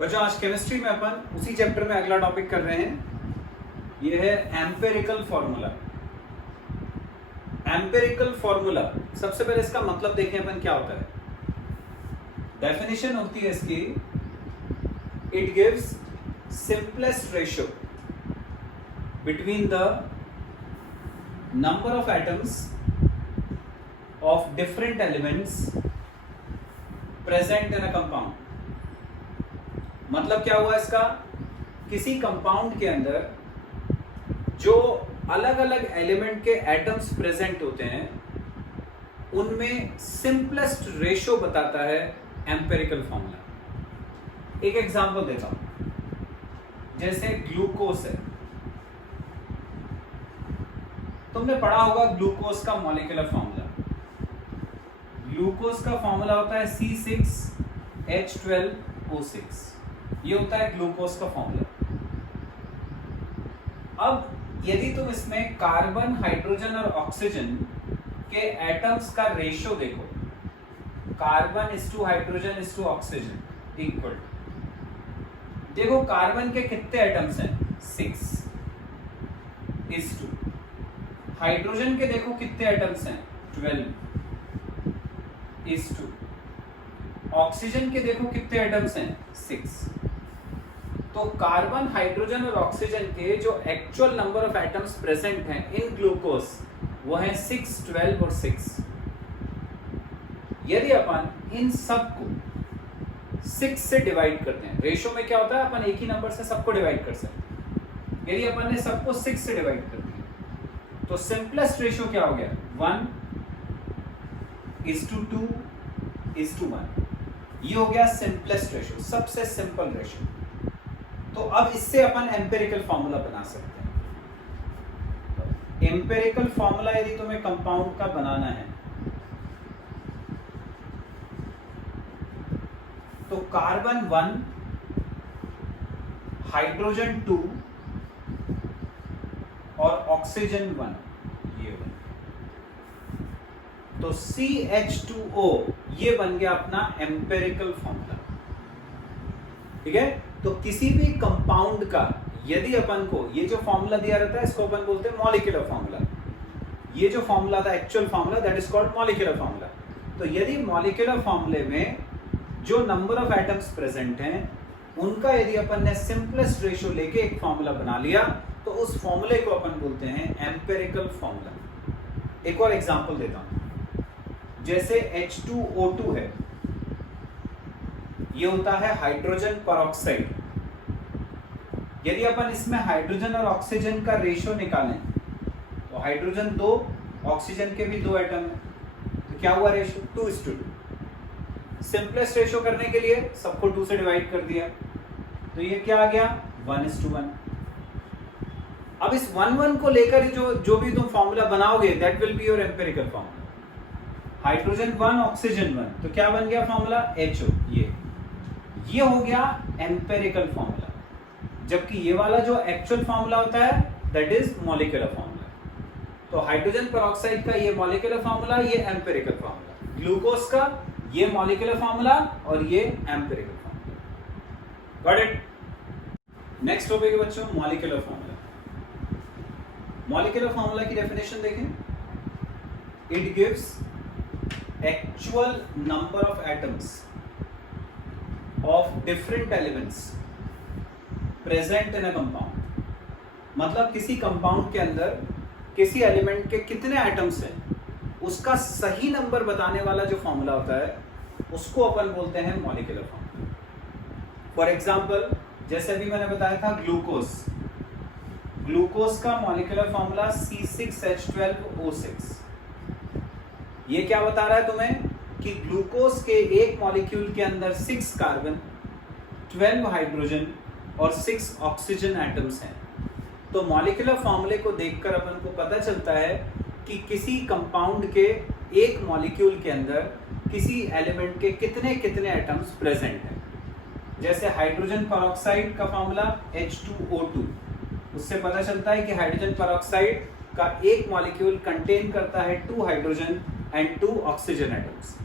बच्चों आज केमिस्ट्री में अपन उसी चैप्टर में अगला टॉपिक कर रहे हैं। ये है एम्पिरिकल फॉर्मूला। एम्पिरिकल फॉर्मूला, सबसे पहले इसका मतलब देखें अपन क्या होता है। डेफिनेशन होती है इसकी, it gives simplest ratio between the number of atoms of different elements present in a compound. मतलब क्या हुआ इसका, किसी कंपाउंड के अंदर जो अलग अलग एलिमेंट के एटम्स प्रेजेंट होते हैं उनमें सिंपलेस्ट रेशियो बताता है एम्पिरिकल फॉर्मूला। एक एग्जांपल देता हूं, जैसे ग्लूकोज है। तुमने पढ़ा होगा ग्लूकोज का मॉलिक्यूलर फॉर्मूला। ग्लूकोज का फॉर्मूला होता है C6H12O6। ये होता है ग्लूकोज का फॉर्मूला। अब यदि तुम इसमें कार्बन, हाइड्रोजन और ऑक्सीजन के एटम्स का रेशियो देखो, carbon is to hydrogen is to oxygen equal, देखो कार्बन के कितने एटम्स हैं, 6 इज टू। हाइड्रोजन के देखो कितने एटम्स हैं, 12 इज टू। ऑक्सीजन के देखो कितने एटम्स हैं, 6। तो कार्बन, हाइड्रोजन और ऑक्सीजन के जो actual number of atoms present हैं इन ग्लूकोज वो है 6, 12 और 6। यदि अपन इन सब को 6 से डिवाइड करते हैं, रेशियो में क्या होता है, अपन एक ही नंबर से सबको डिवाइड कर सकते हैं। यदि अपन ने सबको 6 से डिवाइड कर दिया तो सिंपलेस्ट रेशियो क्या हो गया, 1:2:1। ये हो गया सिंपलेस्ट रेशियो, सबसे सिंपल रेशियो। तो अब इससे अपन एम्पिरिकल फॉर्मूला बना सकते हैं। एम्पिरिकल फॉर्मूला यदि तुम्हें कंपाउंड का बनाना है तो कार्बन 1, हाइड्रोजन 2 और ऑक्सीजन 1, ये बन। तो CH2O ये बन गया अपना एम्पिरिकल फॉर्मूला। ठीक है, तो किसी भी कंपाउंड का यदि अपन को ये जो फॉर्मूला दिया रहता है इसको अपन बोलते हैं मॉलिक्यूलर फॉर्मूला। ये जो फॉर्मूला था actual formula, that is called molecular formula. तो यदि मॉलिक्यूलर फॉर्मूले में जो नंबर ऑफ एटम्स प्रेजेंट हैं उनका यदि अपन ने सिंपलेस्ट रेशियो लेके एक फॉर्मूला बना लिया तो उस फॉर्मूले को अपन बोलते हैं एम्पिरिकल फॉर्मूला। एक और एग्जांपल देता हूं, जैसे H2O2 है, ये होता है हाइड्रोजन परऑक्साइड। यदि अपन इसमें हाइड्रोजन और ऑक्सीजन का रेशियो निकालें तो हाइड्रोजन 2, ऑक्सीजन के भी 2 एटम है, तो क्या हुआ रेशियो, 2:2। सिंपलेस्ट रेशियो करने के लिए सबको 2 से डिवाइड कर दिया तो ये क्या आ गया, 1:1। अब इस 1:1 को लेकर जो भी तुम फॉर्मूला बनाओगे that will be your empirical formula. Hydrogen 1, oxygen 1, तो क्या बन गया फॉर्मूला, HO। ये हो गया एम्पिरिकल फॉर्मूला। जबकि ये वाला जो एक्चुअल फॉर्मूला होता है दैट इज मॉलिक्यूलर फॉर्मूला। तो हाइड्रोजन परऑक्साइड का ये मॉलिक्यूलर फॉर्मूला, ये एम्पिरिकल फॉर्मूला। ग्लूकोज का ये मॉलिक्यूलर फॉर्मूला और ये empirical formula. Got it. Next topic है बच्चों मॉलिक्यूलर फॉर्मूला। मॉलिक्यूलर फॉर्मूला की डेफिनेशन देखें, it gives actual number of atoms of different elements present in a compound। मतलब किसी कंपाउंड के अंदर किसी एलिमेंट के कितने एटम्स हैं उसका सही नंबर बताने वाला जो फॉर्मूला होता है उसको अपन बोलते हैं मॉलिक्यूलर फॉर्मूला। फॉर एग्जांपल जैसे अभी मैंने बताया था ग्लूकोज का मॉलिक्यूलर फॉर्मूला C6H12O6। ये क्या बता रहा है तुम्हें कि ग्लूकोज के एक मॉलिक्यूल के अंदर 6 कार्बन, 12 हाइड्रोजन और 6 ऑक्सीजन एटम्स हैं। तो मॉलिक्यूलर फॉर्मूले को देखकर अपन को पता चलता है कि किसी कंपाउंड के एक मॉलिक्यूल के अंदर किसी एलिमेंट के कितने कितने एटम्स प्रेजेंट हैं। जैसे हाइड्रोजन परऑक्साइड का फॉर्मूला H2O2, उससे पता चलता है कि हाइड्रोजन परऑक्साइड का एक मॉलिक्यूल कंटेन करता है 2 हाइड्रोजन एंड 2 ऑक्सीजन एटम्स।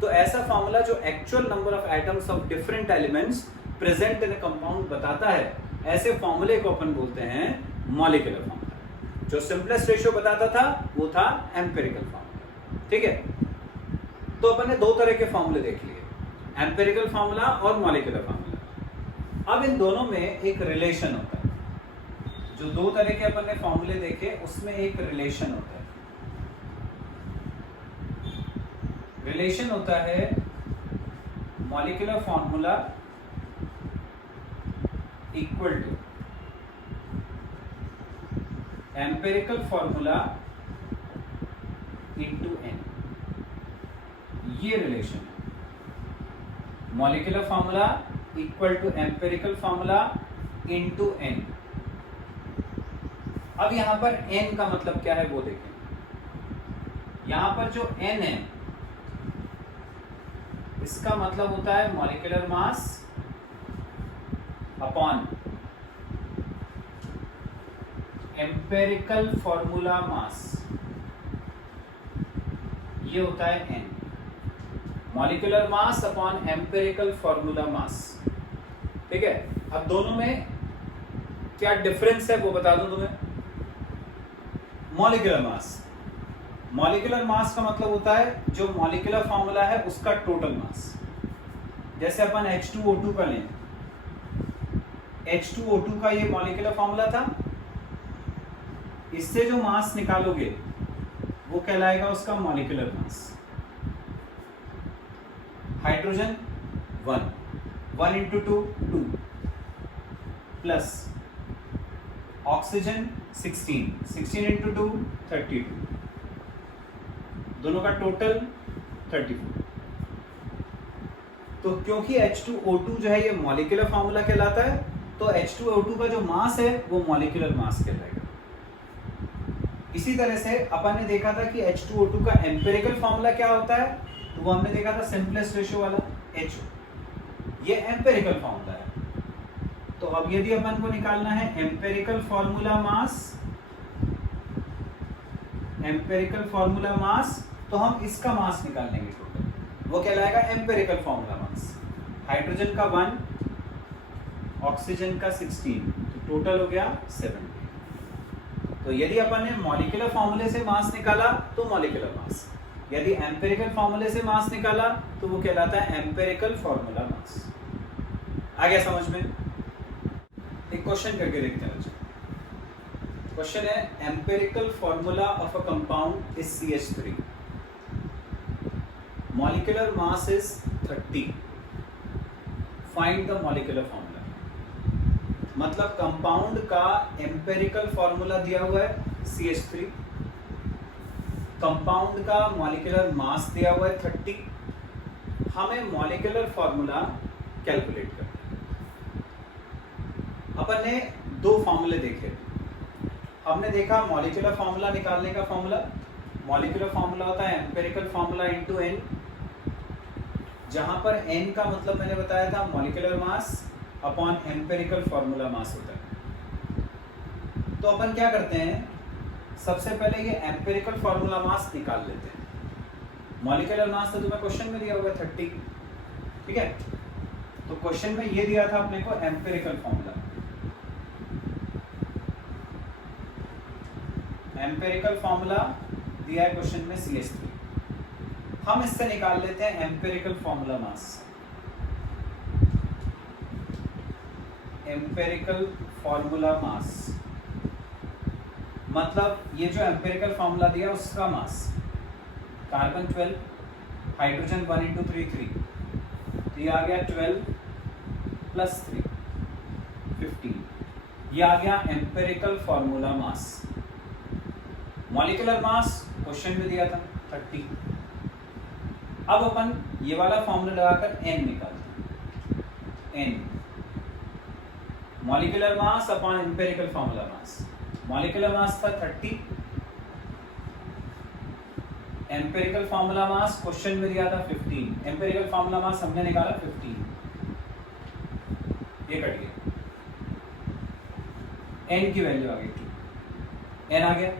तो ऐसा फॉर्मूला जो actual number of atoms of different elements present in compound बताता है, ऐसे फॉर्मूले को अपन बोलते हैं मॉलिक्यूलर फॉर्मूला। जो सिंपलेस्ट रेशियो बताता था वो था एम्पिरिकल फॉर्मूला। ठीक है, तो अपन ने दो तरह के फॉर्मूले देख लिए, एम्पिरिकल फॉर्मूला और मॉलिक्यूलर फॉर्मूला। अब इन दोनों में एक रिलेशन होता है। जो दो तरह के अपन ने फॉर्मूले देखे उसमें एक रिलेशन होता है। रिलेशन होता है molecular formula equal to empirical formula into N. ये रिलेशन है, molecular formula equal to empirical formula into N. अब यहां पर n का मतलब क्या है वो देखें। यहां पर जो n है इसका मतलब होता है molecular mass upon empirical formula mass, ये होता है n। Molecular mass upon empirical formula mass. ठीक है, अब दोनों में क्या डिफरेंस है वो बता दूं तुम्हें। मॉलिक्यूलर मास, मॉलिक्यूलर मास का मतलब होता है जो मॉलिक्यूलर फॉर्मूला है उसका टोटल मास। जैसे अपन H2O2 का लें, H2O2 का ये मॉलिक्यूलर फॉर्मूला था, इससे जो मास निकालोगे वो कहलाएगा उसका molecular mass. Hydrogen 1 into 2 plus oxygen 16 into 2 32, दोनों का टोटल 34। तो क्योंकि H2O2 जो है ये मॉलिक्यूलर फॉर्मूला कहलाता है, तो H2O2 का जो मास है वो मॉलिक्यूलर मास कहलाएगा। इसी तरह से अपन ने देखा था कि H2O2 का एम्पिरिकल फॉर्मूला क्या होता है, तो वो हमने देखा था सिंपलेस्ट रेशियो वाला HO, ये एम्पिरिकल फॉर्मूला है। तो अब यदि अपन को निकालना है एम्पिरिकल फॉर्मूला मास, तो हम इसका मास निकाल लेंगे टोटल, वो कहलाएगा एम्पिरिकल फॉर्मूला मास। हाइड्रोजन का 1, ऑक्सीजन का 16, तो टोटल हो गया 70। तो यदि अपन ने मॉलिक्यूलर फॉर्मूले से मास निकाला तो मॉलिक्यूलर मास, यदि एम्पिरिकल फॉर्मूले से मास निकाला तो वो कहलाता है एम्पिरिकल फॉर्मूला मास। आ गया समझ में? एक क्वेश्चन करके देखते हैं। क्वेश्चन है empirical formula of a compound is CH3, molecular mass is 30, find the molecular formula. मतलब कंपाउंड का एम्पिरिकल फॉर्मूला दिया हुआ है CH3, कंपाउंड का मॉलिक्यूलर मास दिया हुआ है 30, हमें मॉलिक्यूलर फॉर्मूला कैलकुलेट करना है। अपन ने दो फॉर्मूले देखे। हमने देखा मॉलिक्यूलर फॉर्मूला निकालने का फॉर्मूला, मॉलिक्यूलर फॉर्मूला होता है एम्पिरिकल फॉर्मूला इनटू n, जहां पर n का मतलब मैंने बताया था molecular mass upon empirical formula mass होता है। तो अपन क्या करते हैं, सबसे पहले ये एम्पिरिकल फॉर्मूला मास निकाल लेते हैं। मॉलिक्यूलर मास तो तुम्हें क्वेश्चन में दिया हुआ है 30, ठीक है। तो क्वेश्चन में ये दिया था अपने को एम्पिरिकल फॉर्मूला, एम्पिरिकल फॉर्मूला दिया है क्वेश्चन में CH3। हम इससे निकाल लेते हैं empirical formula mass. Empirical formula mass मतलब ये जो एम्पिरिकल फॉर्मूला दिया उसका मास, कार्बन 12, हाइड्रोजन 1 इंटू 3 3, तो ये आ गया 12 प्लस 3 15, ये आ गया empirical formula mass. Molecular mass question में दिया था 30। अब अपन ये वाला फॉर्मूला लगाकर n निकालते हैं, n molecular mass upon empirical formula mass. Molecular mass था 30, एम्पिरिकल फॉर्मूला मास क्वेश्चन में दिया था 15, एम्पिरिकल फॉर्मूला मास हमने निकाला 15, ये कट गया, n की वैल्यू आ गई 2, n आ गया।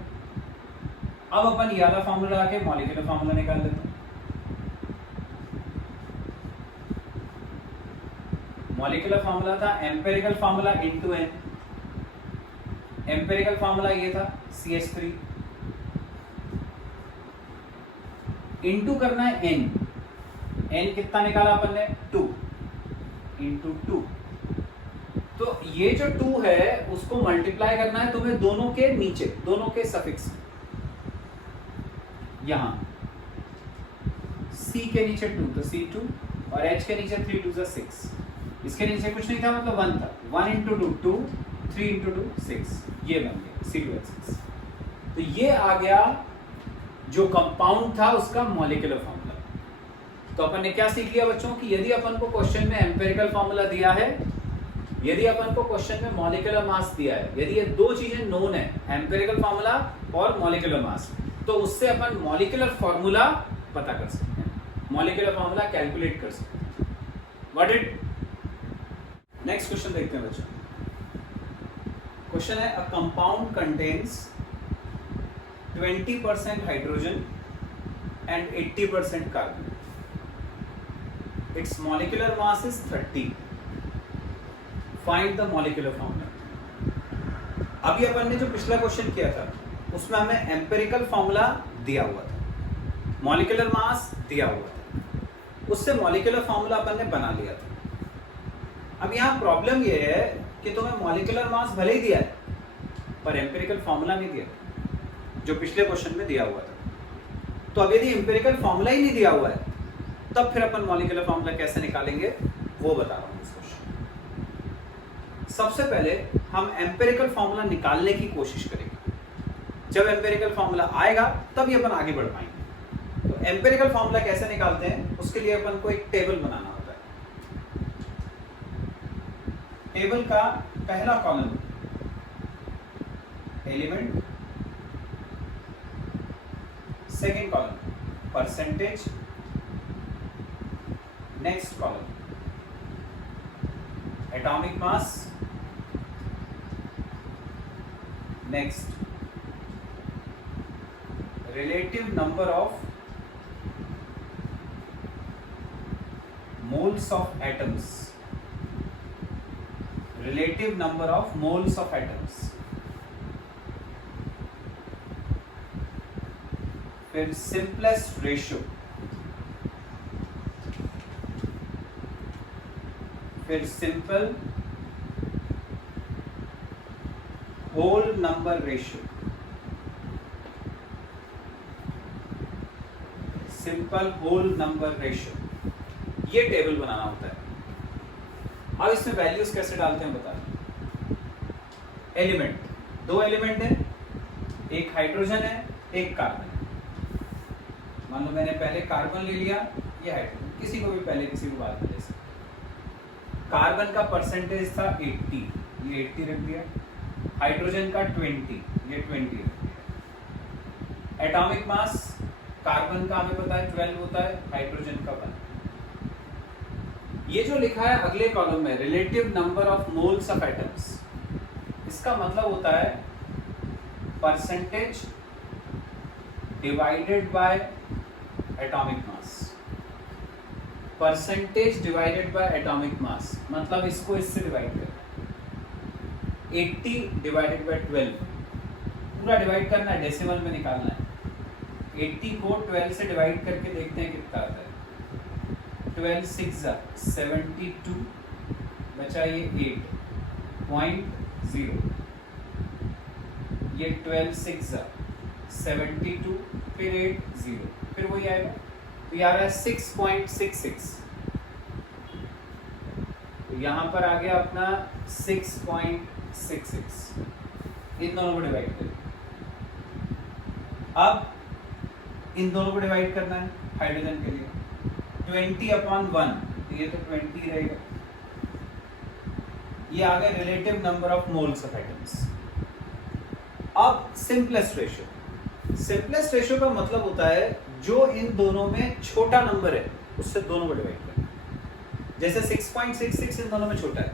अब अपन ये वाला फॉर्मूला लगा के मॉलिक्यूलर फॉर्मूला निकाल लेते हैं। मॉलिक्यूलर फार्मूला था empirical formula into n। Empirical formula ये था CH3 इनटू करना है n। n कितना निकाला अपन ने 2 इंटू 2। तो ये जो 2 है उसको मल्टीप्लाई करना है तुम्हें दोनों के नीचे, दोनों के सफिक्स यहां C के नीचे 2 तो C2 और H के नीचे 3 2 6। इसके नीचे कुछ नहीं था मतलब 1 था। 1 इंटू 2 2, 3 इंटू 2 6, ये बन गया C2H6। तो ये आ गया जो कंपाउंड था उसका मॉलिक्यूलर फार्मूला। तो अपन ने क्या सीख लिया बच्चों कि यदि अपन को क्वेश्चन में एम्पिरिकल फार्मूला दिया है, यदि अपन को क्वेश्चन में मॉलिक्यूलर मास दिया है, यदि ये दो चीजें नोन है एम्पिरिकल फार्मूला और मॉलिक्यूलर मास, तो उससे अपन मॉलिक्यूलर फार्मूला पता कर सकते हैं, मॉलिक्यूलर फार्मूला कैलकुलेट कर सकते हैं। What it. नेक्स्ट क्वेश्चन देखते हैं बच्चों। क्वेश्चन है a compound contains 20% hydrogen and 80% carbon. Its molecular mass is 30. Find the molecular formula. अभी अपन ने जो पिछला क्वेश्चन किया था उसमें हमें एम्पिरिकल फॉर्मूला दिया हुआ था, मॉलिक्यूलर मास दिया हुआ था, उससे मॉलिक्यूलर फॉर्मूला अपन ने बना लिया था। अब यहाँ प्रॉब्लम ये है कि तुम्हें मॉलिक्यूलर मास भले ही दिया है पर एम्पिरिकल फॉर्मूला नहीं दिया जो पिछले क्वेश्चन में दिया हुआ था। तो अब यदि एम्पिरिकल फॉर्मूला ही नहीं दिया हुआ है तब फिर अपन मॉलिक्यूलर फॉर्मूला कैसे निकालेंगे वो बता रहा हूं इस क्वेश्चन। सबसे पहले हम एम्पिरिकल फॉर्मूला निकालने की कोशिश करेंगे। जब एम्पिरिकल फॉर्मूला आएगा तभी अपन आगे बढ़ पाएंगे। तो एम्पिरिकल फॉर्मूला कैसे निकालते हैं उसके लिए अपन को एक टेबल बनाना होता है। टेबल का पहला column element, second column percentage, next column atomic mass, next relative number of moles of atoms, relative number of moles of atoms, फिर simplest ratio, फिर simple whole number ratio, simple whole number ratio, ये table बनाना होता है। अब इसमें values कैसे डालते हैं बता रहे। एलिमेंट, दो एलिमेंट है, एक हाइड्रोजन है एक कार्बन है। मान लो मैंने पहले कार्बन ले लिया, ये हाइड्रोजन, किसी को भी पहले किसी को बाद में ले सकते। कार्बन का परसेंटेज था 80, ये 80 रख दिया। हाइड्रोजन का 20, ये 20 रख दिया। एटॉमिक मास कार्बन का हमें पता है 12 होता है, हाइड्रोजन का 1। ये जो लिखा है अगले कॉलम में relative number of moles of atoms, इसका मतलब होता है percentage divided by atomic mass. Percentage divided by atomic mass मतलब इसको इससे डिवाइड करना, 80 डिवाइडेड बाय 12, पूरा डिवाइड करना है, डेसिमल में निकालना है। 80 को 12 से डिवाइड करके देखते हैं कितना आता है। 12 6 72, बचा ये 8.0, ये 12 6 72, फिर 8 0, फिर वही आएगा। तो ये आ रहा है 6.66, तो यहाँ पर आ गया अपना 6.66। इन दोनों को डिवाइड करें। अब इन दोनों को डिवाइड करना है हाइड्रोजन के लिए, 20/1, तो ये तो 20 रहेगा। ये आ गया relative number of moles of atoms. अब सिंपलेस्ट रेशियो, सिंपलेस्ट रेशियो का मतलब होता है जो इन दोनों में छोटा नंबर है उससे दोनों को डिवाइड करना। जैसे 6.66 इन दोनों में छोटा है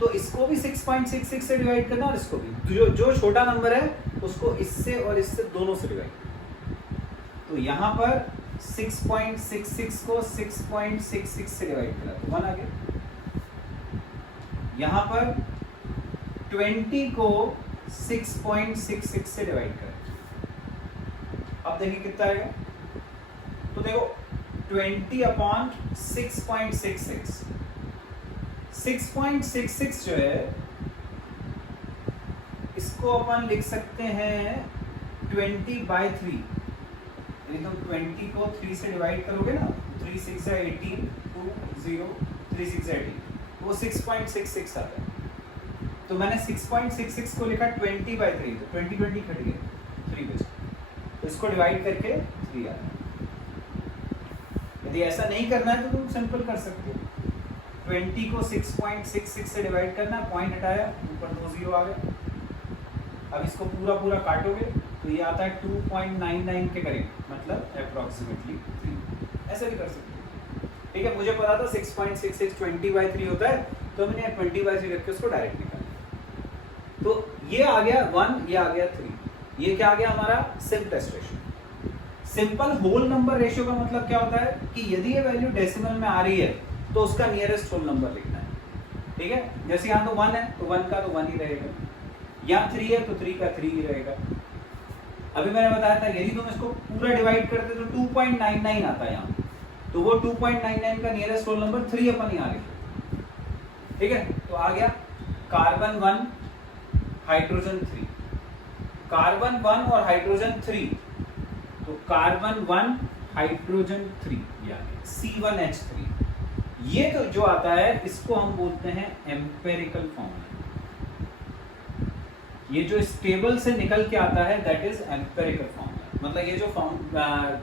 तो इसको भी 6.66 से डिवाइड करना, और इसको भी जो छोटा नंबर है उसको इससे और इससे दोनों से डिवाइड करना। तो यहाँ पर 6.66 को 6.66 से डिवाइड करा तो 1 आ गया। यहाँ पर 20 को 6.66 से डिवाइड करें, अब देखिए कितना आएगा। तो देखो 20 अपॉन 6.66, 6.66 जो है इसको अपन लिख सकते हैं 20/3, यानी तुम 20 को 3 से डिवाइड करोगे ना, 3 6 है 18, 2 0 3 6 है 18, वो 6.66 आता है। तो मैंने 6.66 को लिखा 20/3, तो 20 कट गए, 3 बचे, तो इसको डिवाइड करके 3 आता है। यदि ऐसा नहीं करना है तो तुम सिंपल कर सकते हो, 20 को 6.66 से डिवाइड करना, पॉइंट हटाया, ऊपर 2 0 आ गया। अब इसको पूरा काटोगे तो ये आता है 2.99 के करीब, मतलब अप्रोक्सीमेटली 3। ऐसे भी कर सकते हो, ठीक है। मुझे पता था 6.66 20/3 होता है, तो मैंने 20/3 रख के उसको डायरेक्ट निकाला। तो ये आ गया 1, ये आ गया 3। ये क्या आ गया हमारा simplest ratio. Simple whole number ratio का मतलब क्या होता है कि यदि ये वैल्यू डेसिमल में आ रही है तो उसका नियरेस्ट होल नंबर लिखना है, ठीक है। जैसे यहाँ तो 1 है तो 1 का तो 1 ही रहेगा, यहाँ 3 है तो 3 का 3 ही रहेगा। अभी मैंने बताया था यदि तुम इसको पूरा डिवाइड करते तो 2.99 आता है यहाँ, तो वो 2.99 का नियरेस्ट होल नंबर 3 अपन यहाँ लिखे, ठीक है। तो आ गया कार्बन 1 हाइड्रोजन 3, कार्बन 1 और हाइड्रोजन 3, तो कार्बन 1 हाइड्रोजन 3 यानी C1H3। ये तो जो आता है इसको हम बोलते हैं एम्पेरिकल फॉर्मूला। ये जो इस टेबल से निकल के आता है दैट इज एम्पेरिकल फॉर्मूला, मतलब ये जो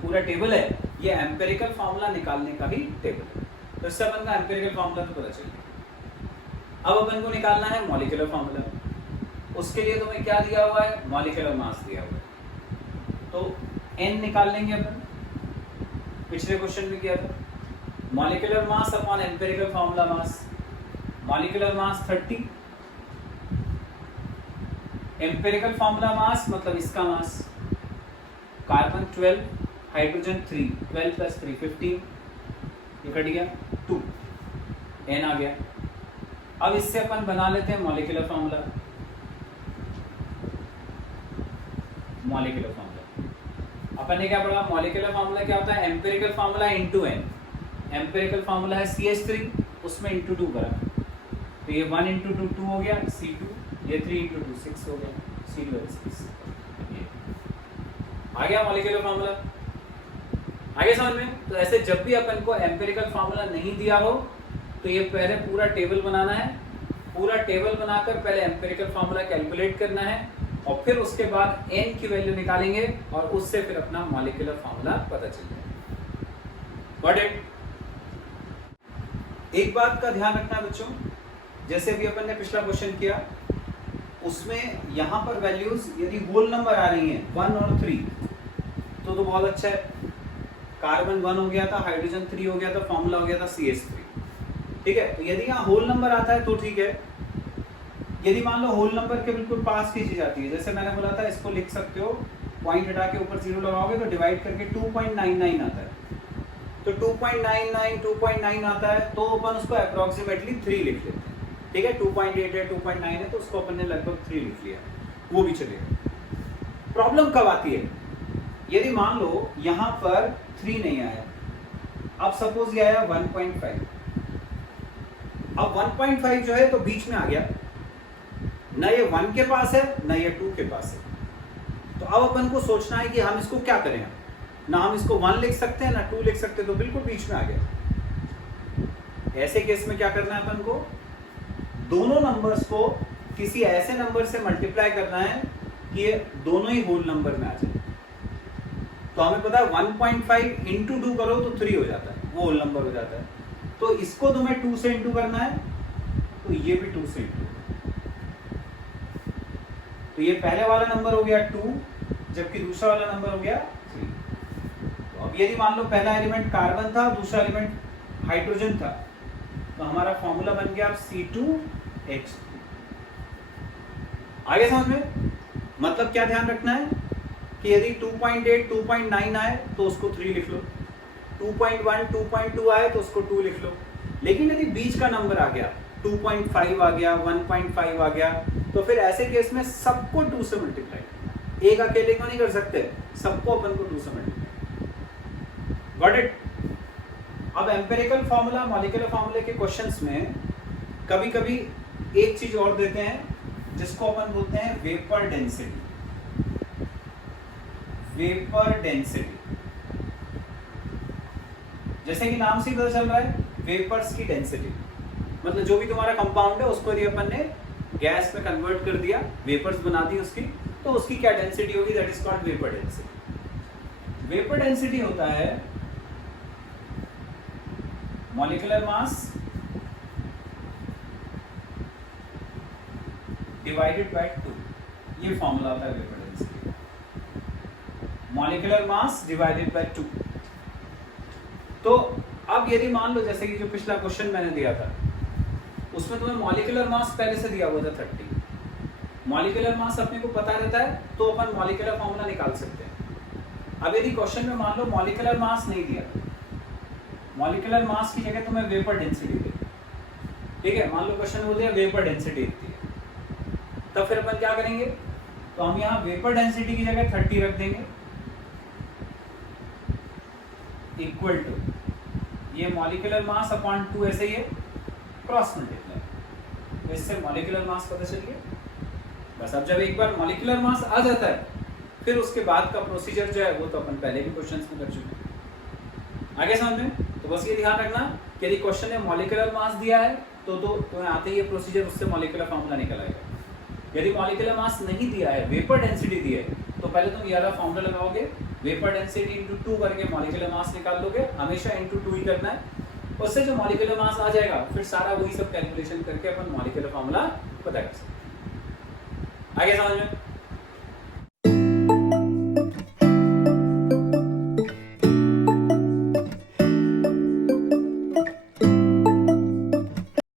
पूरा टेबल है ये एम्पेरिकल फॉर्मूला निकालने का ही टेबल है। तो इससे अपन का एम्पेरिकल फॉर्मूला तो पता चल गया। अब अपन को निकालना है मॉलिक्यूलर फॉर्मूला। उसके लिए तुम्हें क्या दिया हुआ है, मॉलिक्यूलर मास दिया हुआ है, तो n निकाल लेंगे अपन, पिछले क्वेश्चन में किया था। Molecular mass upon empirical formula mass, molecular mass 30, empirical formula mass मतलब इसका मास, कार्बन 12 हाइड्रोजन 3, 12 + 3 15, ये कट गया 2, n आ गया। अब इससे अपन बना लेते हैं मॉलिक्यूलर फॉर्मूला। मॉलिक्यूलर फॉर्मूला अपन ने क्या पढ़ा, मॉलिक्यूलर फॉर्मूला क्या होता है, empirical formula into n। Empirical formula है CH3, उसमें इनटू 2 करा, तो ये 1 × 2 2 हो गया C2, ये 3 × 2 6 हो गया C2H6। आ गया मॉलिक्यूलर फार्मूला, आगे समझ में। तो ऐसे जब भी अपन को एम्पिरिकल फार्मूला नहीं दिया हो तो ये पहले पूरा टेबल बनाना है, पूरा टेबल बनाकर पहले एम्पिरिकल फार्मूला कैलकुलेट करना है और फिर उसके बाद n की वैल्यू निकालेंगे और उससे फिर अपना मॉलिक्यूलर फार्मूला पता चल जाएगा। Got it. एक बात का ध्यान रखना बच्चों, जैसे भी अपन ने पिछला क्वेश्चन किया उसमें यहाँ पर वैल्यूज यदि होल नंबर आ रही हैं 1 और 3 तो बहुत अच्छा है। कार्बन 1 हो गया था, हाइड्रोजन 3 हो गया था, फॉर्मूला हो गया था CH3, ठीक है। तो यदि यहाँ होल नंबर आता है तो ठीक है। यदि मान लो होल नंबर के बिल्कुल पास की चीज आती है, जैसे मैंने बोला था इसको लिख सकते हो, पॉइंट हटा के ऊपर 0 लगाओगे तो डिवाइड करके 2.99 आता है, तो 2.99 आता है तो अपन उसको अप्रोक्सीमेटली 3 लिख लेते हैं, ठीक है। 2.8 है, 2.9 है, तो उसको अपन ने लगभग 3 लिख लिया, वो भी चलेगा। प्रॉब्लम कब आती है, यदि मान लो यहाँ पर 3 नहीं आया, अब सपोज ये आया 1.5, अब 1.5 जो है तो बीच में आ गया, ना ये 1 के पास है ना ये 2 के पास है। तो अब अपन को सोचना है कि हम इसको क्या करें, ना हम इसको 1 लिख सकते हैं ना 2 लिख सकते हैं, तो बिल्कुल बीच में आ गया। ऐसे केस में क्या करना है अपन को, दोनों नंबर्स को किसी ऐसे नंबर से मल्टीप्लाई करना है कि ये दोनों ही होल नंबर में आ जाए। तो हमें पता है 1.5 इंटू 2 करो तो 3 हो जाता है, वो होल नंबर हो जाता है। तो इसको तुम्हें 2 से इंटू करना है, तो ये भी 2 से इंटू, तो ये पहले वाला नंबर हो गया 2, जबकि दूसरा वाला नंबर हो गया 3। तो अब यदि मान लो पहला एलिमेंट कार्बन था, दूसरा एलिमेंट हाइड्रोजन था, तो हमारा फॉर्मूला बन गया C2H2। आगे समझ में, मतलब क्या ध्यान रखना है कि यदि 2.8 2.9 आए तो उसको 3 लिख लो, 2.1 2.2 आए तो उसको 2 लिख लो। लेकिन यदि बीच का नंबर आ गया 2.5 आ गया, 1.5 आ गया, तो फिर ऐसे केस में सबको 2 से मल्टीप्लाई करना। एक अकेले को नहीं कर सकते, सबको अपन को 2 से मल्टीप्लाई। Got it? अब एम्पिरिकल फार्मूला, मॉलिक्यूलर फार्मूले के क्वेश्चंस में कभी कभी एक चीज और देते हैं जिसको अपन बोलते हैं वेपर डेंसिटी। वेपर डेंसिटी, जैसे कि नाम से ही पता चल रहा है, वेपर्स की डेंसिटी, मतलब जो भी तुम्हारा कंपाउंड है उसको यदि अपन ने गैस में कन्वर्ट कर दिया, वेपर्स बना दी उसकी, तो उसकी क्या डेंसिटी होगी? That is called vapour density. Vapour density होता है मॉलिक्यूलर मास डिवाइडेड बाय 2, ये फॉर्मूला होता है vapour density, molecular mass divided by 2। तो अब यदि मान लो जैसे कि जो पिछला क्वेश्चन मैंने दिया था उसमें तुम्हें मॉलिक्यूलर मास पहले से दिया हुआ था 30, मॉलिक्यूलर मास अपने को पता रहता है तो अपन मॉलिक्यूलर फॉर्मूला निकाल सकते हैं। अब यदि क्वेश्चन में मान लो मॉलिक्यूलर मास नहीं दिया, मॉलिक्यूलर मास की जगह तुम्हें वेपर डेंसिटी दे, ठीक है, मान लो क्वेश्चन में बोल दिया वेपर डेंसिटी इतनी है, तब फिर अपन क्या करेंगे? तो हम यहाँ वेपर डेंसिटी की जगह 30 रख देंगे, इक्वल टू ये मॉलिक्यूलर मास अपॉन 2 ऐसे ही है, क्रॉस मल्टीप्लाई, तो इससे मॉलिक्यूलर मास पता चल गया। बस अब जब एक बार मॉलिक्यूलर मास आ जाता है फिर उसके बाद का प्रोसीजर जो है वो तो अपन पहले भी क्वेश्चंस में कर चुके हैं। आगे समझ में? तो बस ये ध्यान रखना कि यदि क्वेश्चन में मॉलिक्यूलर मास दिया है तो तुम्हें आते ही ये प्रोसीजर, उससे मॉलिक्यूलर फॉर्मूला निकल आएगा। यदि मॉलिक्यूलर मास नहीं दिया है, वेपर डेंसिटी दी है, तो पहले तुम ये वाला फॉर्मूला लगाओगे, वेपर डेंसिटी इंटू 2 करके मॉलिक्यूलर मास निकाल लोगे, हमेशा इंटू 2 ही करना है, उससे जो मॉलिक्यूलर मास आ जाएगा फिर सारा वही सब कैलकुलेशन करके अपन मॉलिक्यूलर फॉर्मूला पता कर सकते हैं। आगे समझ में?